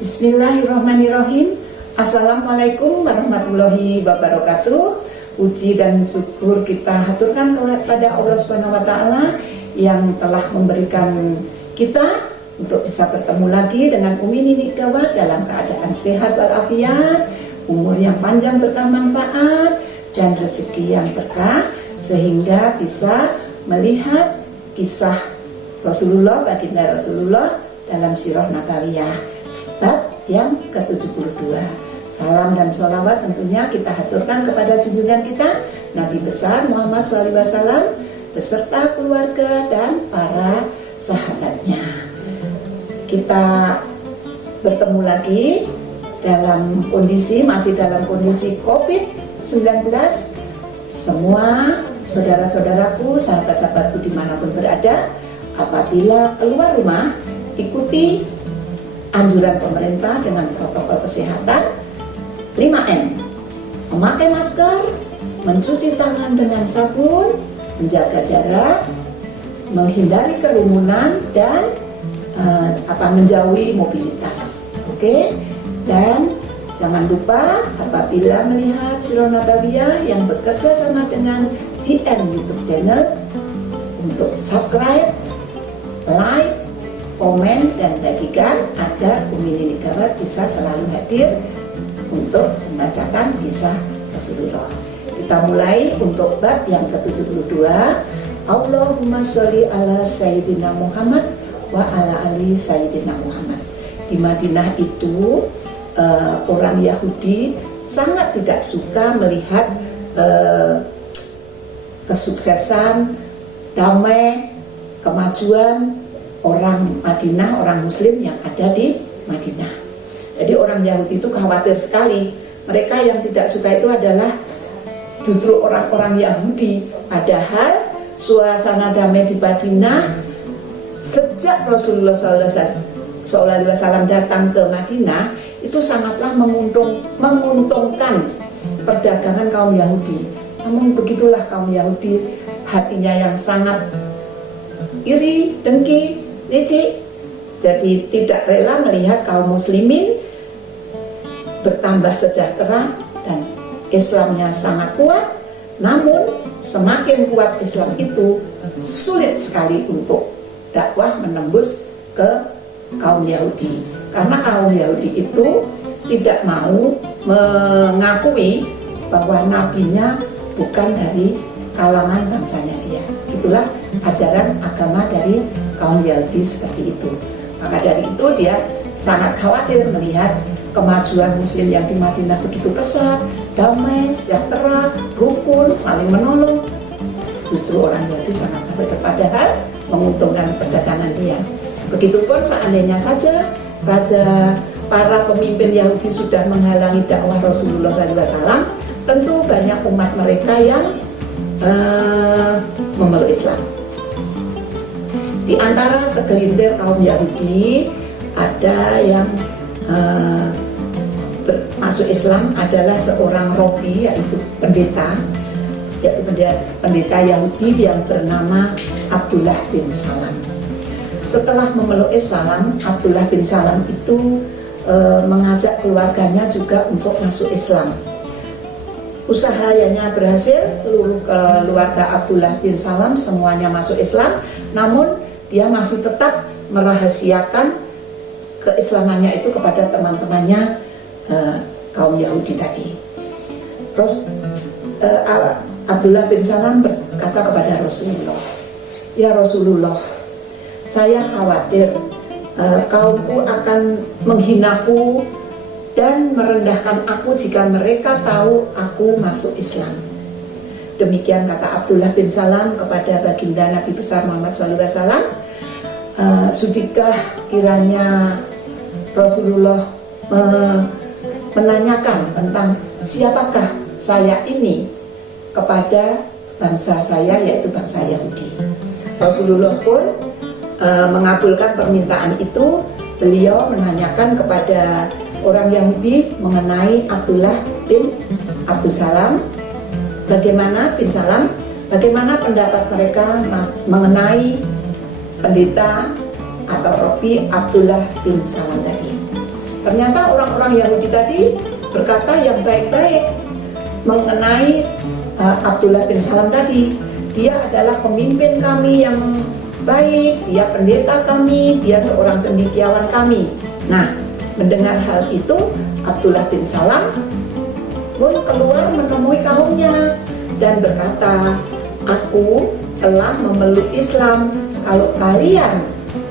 Bismillahirrahmanirrahim. Assalamualaikum warahmatullahi wabarakatuh. Puji dan syukur kita haturkan kepada Allah Subhanahu wa Ta'ala yang telah memberikan kita untuk bisa bertemu lagi dengan Umi Nini Gawat dalam keadaan sehat walafiat, umur yang panjang bermanfaat, dan rezeki yang berkah, sehingga bisa melihat kisah Rasulullah, baginda Rasulullah dalam Sirah Nabawiyah bab yang ke-72. Salam dan sholawat tentunya kita haturkan kepada junjungan kita Nabi besar Muhammad SAW beserta keluarga dan para sahabatnya. Kita bertemu lagi masih dalam kondisi COVID-19. Semua saudara-saudaraku, sahabat-sahabatku dimanapun berada, apabila keluar rumah, ikuti anjuran pemerintah dengan protokol kesehatan 5M. Memakai masker, mencuci tangan dengan sabun, menjaga jarak, menghindari kerumunan, dan menjauhi mobilitas. Oke? Dan jangan lupa apabila melihat Sirah Nabawiyah yang bekerja sama dengan GN YouTube channel untuk subscribe, like, komen, dan bagikan agar Umi Nini Gawat bisa selalu hadir untuk membacakan kisah Rasulullah. Kita mulai untuk bab yang ke-72. Allahumma sholli ala Sayyidina Muhammad wa ala ali Sayyidina Muhammad. Di Madinah itu orang Yahudi sangat tidak suka melihat kesuksesan, damai, kemajuan orang Madinah, orang Muslim yang ada di Madinah. Jadi orang Yahudi itu khawatir sekali. Mereka yang tidak suka itu adalah justru orang-orang Yahudi. Padahal suasana damai di Madinah sejak Rasulullah SAW datang ke Madinah itu sangatlah menguntungkan perdagangan kaum Yahudi. Namun begitulah kaum Yahudi, hatinya yang sangat iri, dengki, licik. Jadi tidak rela melihat kaum muslimin bertambah sejahtera dan Islamnya sangat kuat. Namun semakin kuat Islam itu, sulit sekali untuk dakwah menembus ke kaum Yahudi, karena kaum Yahudi itu tidak mau mengakui bahwa nabinya bukan dari kalangan bangsanya dia. Itulah ajaran agama dari kaum Yahudi seperti itu. Maka dari itu dia sangat khawatir melihat kemajuan Muslim yang di Madinah begitu pesat, damai, sejahtera, rukun, saling menolong. Justru orang Yahudi sangat khawatir, padahal menguntungkan perdagangan dia. Begitupun seandainya saja para pemimpin Yahudi sudah menghalangi dakwah Rasulullah SAW, tentu banyak umat mereka yang memeluk Islam. Di antara segelintir kaum Yahudi ada yang masuk Islam adalah seorang robi, yaitu pendeta Yahudi yang bernama Abdullah bin Salam. Setelah memeluk Islam, Abdullah bin Salam itu mengajak keluarganya juga untuk masuk Islam. Usahanya berhasil, seluruh keluarga Abdullah bin Salam semuanya masuk Islam, namun dia masih tetap merahasiakan keislamannya itu kepada teman-temannya kaum Yahudi tadi. Terus Abdullah bin Salam berkata kepada Rasulullah, "Ya Rasulullah, saya khawatir kaumku akan menghinaku dan merendahkan aku jika mereka tahu aku masuk Islam." Demikian kata Abdullah bin Salam kepada baginda Nabi besar Muhammad SAW. Sudikah kiranya Rasulullah menanyakan tentang siapakah saya ini kepada bangsa saya, yaitu bangsa Yahudi. Rasulullah pun mengabulkan permintaan itu. Beliau menanyakan kepada orang Yahudi mengenai Abdullah bin Abdus Salam, bagaimana pendapat mereka mengenai pendeta atau Robi Abdullah bin Salam tadi. Ternyata orang-orang Yahudi tadi berkata yang baik-baik mengenai Abdullah bin Salam tadi. Dia adalah pemimpin kami yang baik, dia pendeta kami, dia seorang cendekiawan kami. Nah, mendengar hal itu, Abdullah bin Salam pun keluar menemui kaumnya dan berkata, aku telah memeluk Islam. Kalau kalian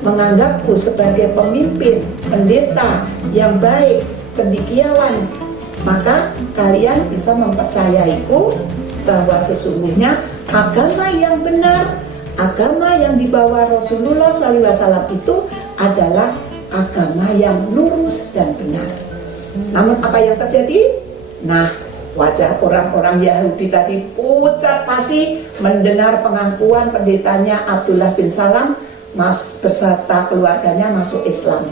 menganggapku sebagai pemimpin, pendeta yang baik, cendekiawan, maka kalian bisa mempercayaiku bahwa sesungguhnya agama yang benar, agama yang dibawa Rasulullah SAW itu adalah agama yang lurus dan benar. Namun apa yang terjadi? Nah, wajah orang-orang Yahudi tadi pucat pasi mendengar pengakuan pendetanya Abdullah bin Salam beserta keluarganya masuk Islam.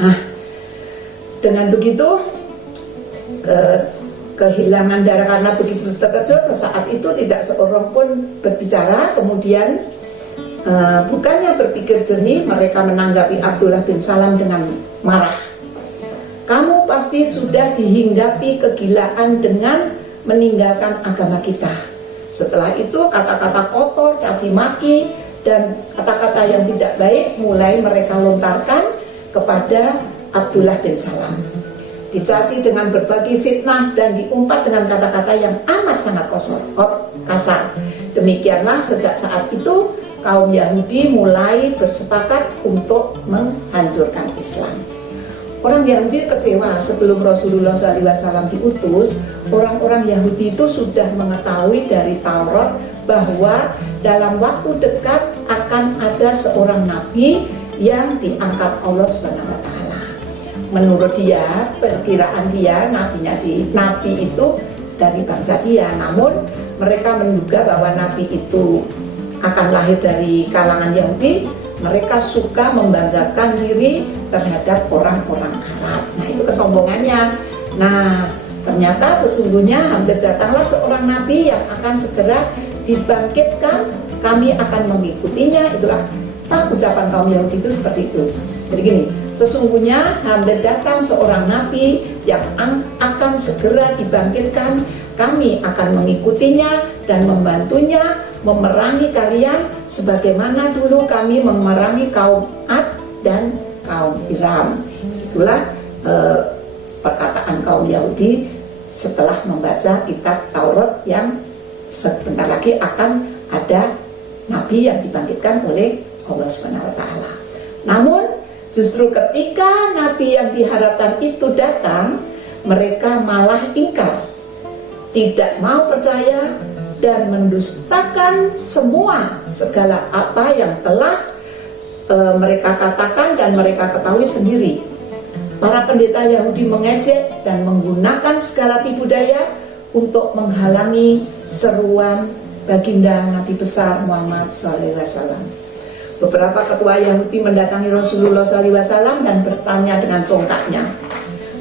Nah, dengan begitu kehilangan darah karena begitu terkejut, sesaat itu tidak seorang pun berbicara. Kemudian bukannya berpikir jernih, mereka menanggapi Abdullah bin Salam dengan marah. Kamu pasti sudah dihinggapi kegilaan dengan meninggalkan agama kita. Setelah itu kata-kata kotor, caci maki, dan kata-kata yang tidak baik mulai mereka lontarkan kepada Abdullah bin Salam. Dicaci dengan berbagai fitnah dan diumpat dengan kata-kata yang amat sangat kasar. Demikianlah sejak saat itu kaum Yahudi mulai bersepakat untuk menghancurkan Islam. Orang Yahudi kecewa. Sebelum Rasulullah SAW diutus, orang-orang Yahudi itu sudah mengetahui dari Taurat bahwa dalam waktu dekat akan ada seorang nabi yang diangkat Allah SWT. Menurut dia, perkiraan dia, nabi itu dari bangsa dia. Namun mereka menduga bahwa nabi itu akan lahir dari kalangan Yahudi. Mereka suka membanggakan diri terhadap orang-orang Arab. Nah, itu kesombongannya. Nah, ternyata sesungguhnya hampir datanglah seorang nabi yang akan segera dibangkitkan. Kami akan mengikutinya. Itulah ucapan kaum Yahudi itu seperti itu. Jadi gini, sesungguhnya hampir datang seorang nabi yang akan segera dibangkitkan. Kami akan mengikutinya dan membantunya memerangi kalian sebagaimana dulu kami memerangi kaum Ad dan kaum Iram. Itulah perkataan kaum Yahudi setelah membaca kitab Taurat yang sebentar lagi akan ada nabi yang dibangkitkan oleh Allah SWT. Namun justru ketika nabi yang diharapkan itu datang, mereka malah ingkar, tidak mau percaya dan mendustakan segala apa yang telah mereka katakan dan mereka ketahui sendiri. Para pendeta Yahudi mengejek dan menggunakan segala tipu daya untuk menghalangi seruan baginda Nabi besar Muhammad SAW. Beberapa ketua Yahudi mendatangi Rasulullah SAW dan bertanya dengan congkaknya,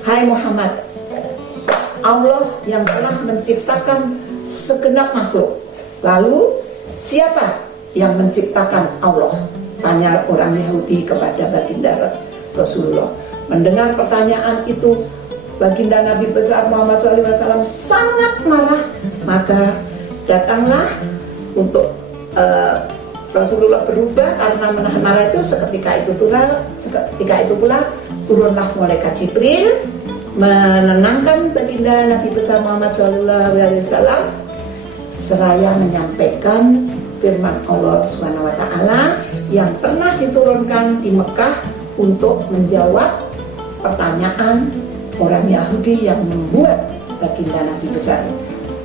"Hai Muhammad, Allah yang telah menciptakan segenap makhluk, lalu siapa yang menciptakan Allah?" tanya orang Yahudi kepada baginda Rasulullah. Mendengar pertanyaan itu, baginda Nabi besar Muhammad SAW sangat marah. Maka datanglah untuk Rasulullah berubah karena menahan marah itu. Seketika itu pula turunlah malaikat Jibril menenangkan baginda Nabi besar Muhammad SAW seraya menyampaikan firman Allah SWT yang pernah diturunkan di Mekah untuk menjawab pertanyaan orang Yahudi yang membuat baginda Nabi besar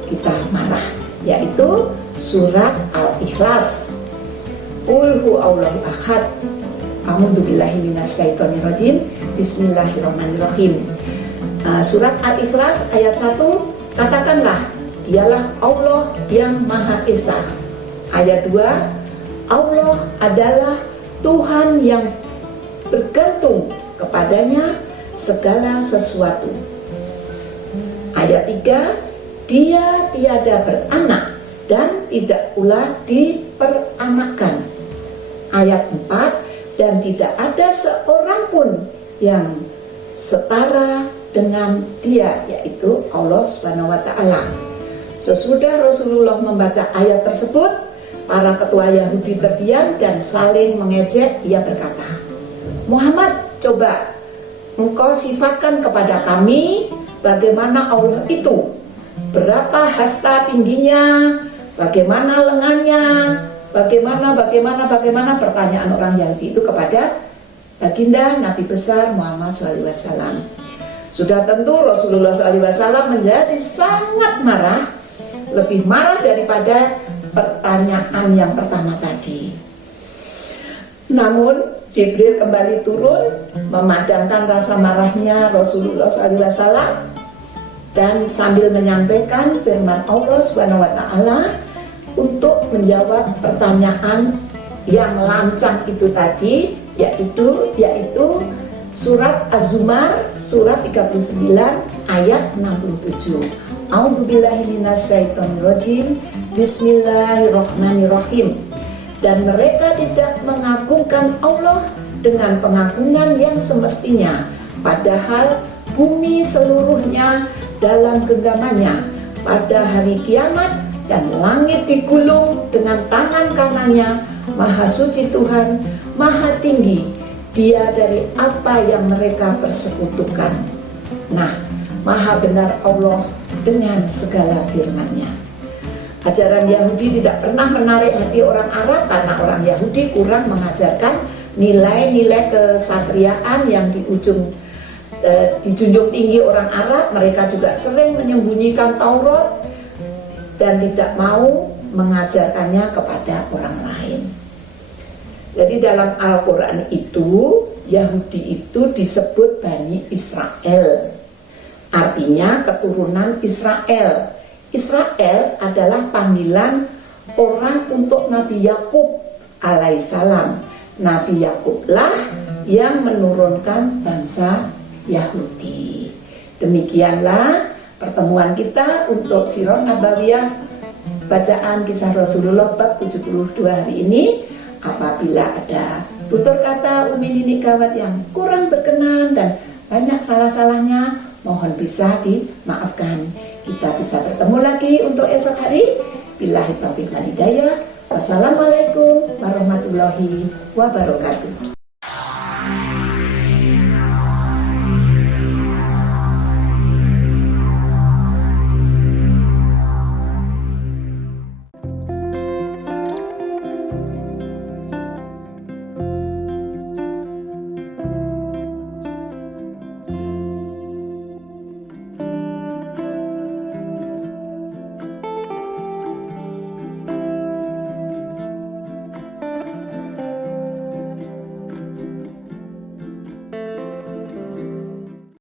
kita marah, yaitu surat Al-Ikhlas. Qul huwallahu ahad, a'udzu billahi minasyaitonir rajim, bismillahirrahmanirrahim. Surat Al-Ikhlas ayat 1, katakanlah dialah Allah yang Maha Esa. Ayat 2, Allah adalah Tuhan yang bergantung kepadanya segala sesuatu. Ayat 3, Dia tiada beranak dan tidak pula diperanakan. Ayat 4, dan tidak ada seorang pun yang setara dengan Dia, yaitu Allah Subhanahu wa Ta'ala. Sesudah Rasulullah membaca ayat tersebut, para ketua Yahudi terdiam dan saling mengejek. Ia berkata, "Muhammad, coba engkau sifatkan kepada kami bagaimana Allah itu, berapa hasta tingginya, bagaimana lengannya, bagaimana pertanyaan orang Yahudi itu kepada baginda Nabi besar Muhammad SAW. Sudah tentu Rasulullah SAW menjadi sangat marah, lebih marah daripada pertanyaan yang pertama tadi. Namun Jibril kembali turun memadamkan rasa marahnya Rasulullah SAW dan sambil menyampaikan firman Allah Subhanahu wa Ta'ala untuk menjawab pertanyaan yang lancang itu tadi, yaitu surat Az-Zumar surat 39 ayat 67. A'udzubillahi minasyaitonirrajim. Bismillahirrahmanirrahim. Dan mereka tidak mengagungkan Allah dengan pengagungan yang semestinya, padahal bumi seluruhnya dalam genggamannya pada hari kiamat, dan langit digulung dengan tangan kanannya. Maha suci Tuhan, maha tinggi Dia dari apa yang mereka persekutukan. Nah, maha benar Allah dengan segala firman-Nya. Ajaran Yahudi tidak pernah menarik hati orang Arab karena orang Yahudi kurang mengajarkan nilai-nilai kesatriaan yang dijunjung tinggi orang Arab. Mereka juga sering menyembunyikan Taurat dan tidak mau mengajarkannya kepada orang lain. Jadi dalam Al-Quran itu, Yahudi itu disebut Bani Israel, artinya keturunan Israel. Israel adalah panggilan orang untuk Nabi Yakub alaihissalam. Nabi Yakublah yang menurunkan bangsa Yahudi. Demikianlah pertemuan kita untuk Sirah Nabawiyah, bacaan kisah Rasulullah bab 72 hari ini. Apabila ada tutur kata Umi Nini Gawat yang kurang berkenan dan banyak salah-salahnya, mohon bisa dimaafkan. Kita bisa bertemu lagi untuk esok hari. Billahi taufiq wal hidayah. Wassalamualaikum warahmatullahi wabarakatuh.